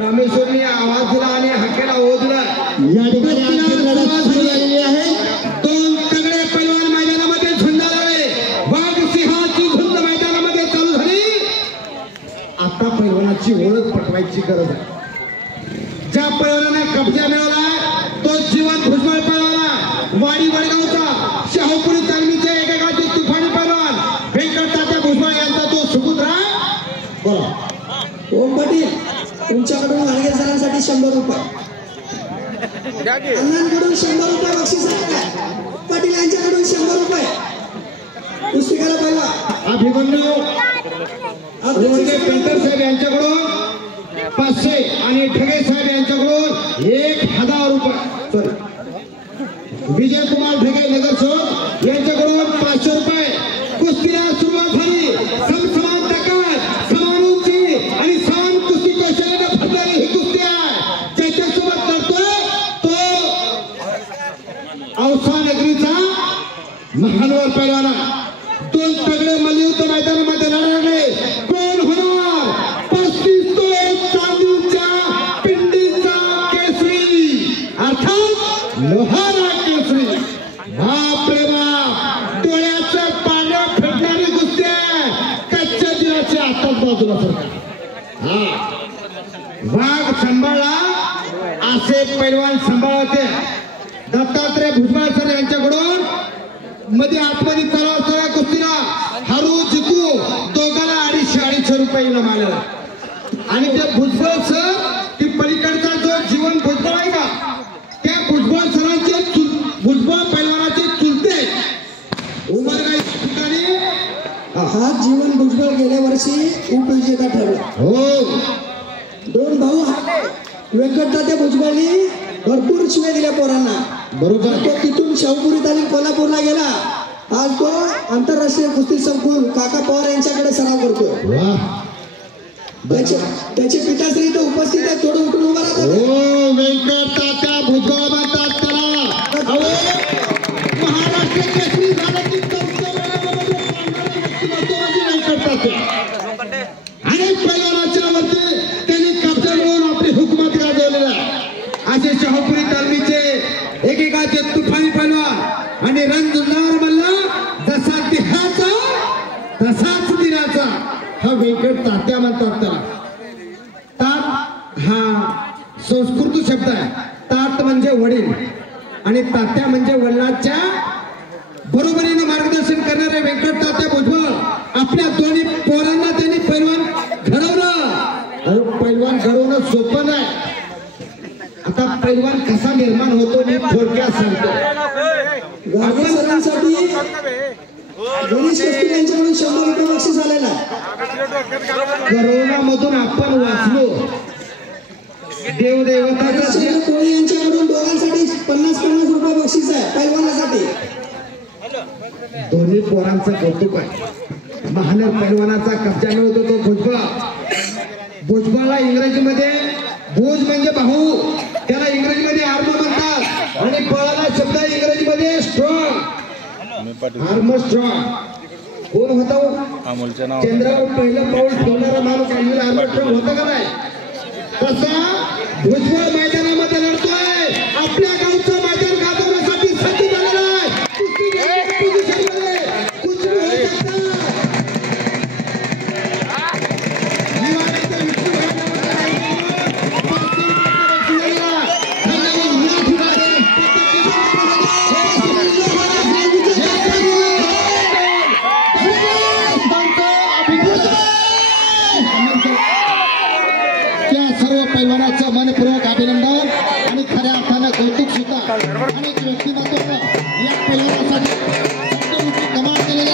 रामेश्वरनी आवाज दिला आणि हाकेला ओढला। या ठिकाणी अंतिम लढत सुरू झालेली आहे। दोन तगडे पैलवान मैदानामध्ये झुंजाळले। वाघ सिंहाची झुंज मैदानामध्ये चालू झाली। आता पैलवानाची ओळख पटवायची गरज आहे। ज्या पैलवानाने कब्जा मिळवला तो जीवन भुजबळ पैलवान, वाडी वडगावचा शाहूपुरी तालमीचे एकेकाचे तुफानी पैलवान व्यंकट तात्या भुजबळ यांचा तो सुपुत्र आहे। बोला ओम पाटील, तुमच्याकडून वाडगे सरांसाठी 100 रुपये, अण्णांकडून 100 रुपये बक्षीस आहे। पाटील यांच्याकडून 100 रुपये पुस्तिकाला पहिला अभिमन्यू रोडगे पेंटर साहेब यांच्याकडून 500 आणि ठगे साहेब यांच्याकडून 1000 रुपये। सॉरी, विजय कुमार ठगे नगरसेवक यांच्याकडून 500 रुपये। कुस्तीला सुरुवात झाली। समसमान ताकद, समान उंची आणि समान कुस्ती कौशल्याने भरलेली ही कुस्ती आहे। ज्याच्यासोबत करतोय तो औसा नगरीचा महानवर पैलवान। दोन तगडे मल्लयुद्ध मैदानामध्ये लढणारे कोण होणार? 35 तोळे चांदीच्या पिंडीचा केसरी, अर्थात लोहारा केसरी। बाप रे बाप, डोळ्याचं पाणी फेडणारी कुस्ती आहे। कच्च्या दिलाची आताच बाजूला सरकार। हा वाघ सांभाळला असे पैलवान सांभाळते। दत्तात्रय भुजबळ सर यांच्याकडून मध्ये आतमध्ये चला सगळ्या कुस्तीला हरू जिंकू दोघाला 250 रुपये इनाम आलेला। आणि ते भुजबळ सर ती पलीकडचा जो जीवन भुजबळ आहे का, त्या भुजबळ सरांचे भुजबळ पैलवानाचे चुलते उमरगा ठिकाणी हा जीवन भुजबळ गेल्या वर्षी उपविजेता ठरला। हो, दोन भाऊ हाटे व्यंकट तात्या भुजबळनी भरपूर शिव्या दिल्या पोरांना। बरोबर, तो तिथून शाहूपुरी तालीम कोल्हापूरला गेला। आज तो आंतरराष्ट्रीय कुस्ती संकुल काका पवार यांच्याकडे सराव करतोय। त्याचे पिताश्री इथे उपस्थित आहे, थोडं उठून उभा राहतात। हो, व्यंकट तात्या भुजबळ म्हणतात त्याला। महाराष्ट्र केसरी झाला की व्यंकट तात्या अनेक पैलवानाच्या वरती त्यांनी कब्जा मिळवून आपली हुकूमत गाजवलेला आहे। असे शाहूपुरी तालमीचे एकेकाचे तुफानी पैलवान आणि रणजुंदार मल्ला जसा देहाचा तसाच दिनाचा हा व्यंकट तात्या म्हणतात त्याला। तात हा संस्कृत शब्द आहे। तात म्हणजे वडील आणि तात्या म्हणजे वडिलांच्या बरोबरीने मार्गदर्शन करणारे व्यंकट तात्या भुजबळ आपल्या दोन्ही पोरांना त्यांनी पैलवान घडवलं। पैलवान घडवणं सोपं नाही। आता पैलवान कसा निर्माण होतो मी थोडक्यात सांगतो। वाघे सरांसाठी गणेश कुस्ती यांच्याकडून 100 रुपये बक्षीस आलेला। कोरोना मधून आपण वाचलो। देवदेवताच्या कोळी यांच्याकडून दोघांसाठी 50-50 रुपये बक्षीस आहे पैलवानासाठी। दोन्ही पोरांचं कौतुक आहे। महानर पैलवानाचा कब्जा मिळवतो तो भुजबळ। भुजबळला इंग्रजीमध्ये भुज म्हणजे भाऊ, त्याला इंग्रजीमध्ये आर्म म्हणतात आणि बळाला शब्द इंग्रजीमध्ये स्ट्रॉंग, आर्म स्ट्रॉंग। कोण होता चंद्रावर पहिलं पाऊल ठेवणारा माणूस आर्म स्ट्रॉंग होता का नाही? तसा भुजबळ मैदानामध्ये लढतोय। आपल्या गावचं मैदान गाजवण्यासाठी सज्ज झालेला आहे। पैलवानाचं मनपूर्वक अभिनंदन आणि खऱ्या अर्थानं कौतुक सुद्धा। अनेक व्यक्तिमत्व या पैलवानासाठी कमाल केलेले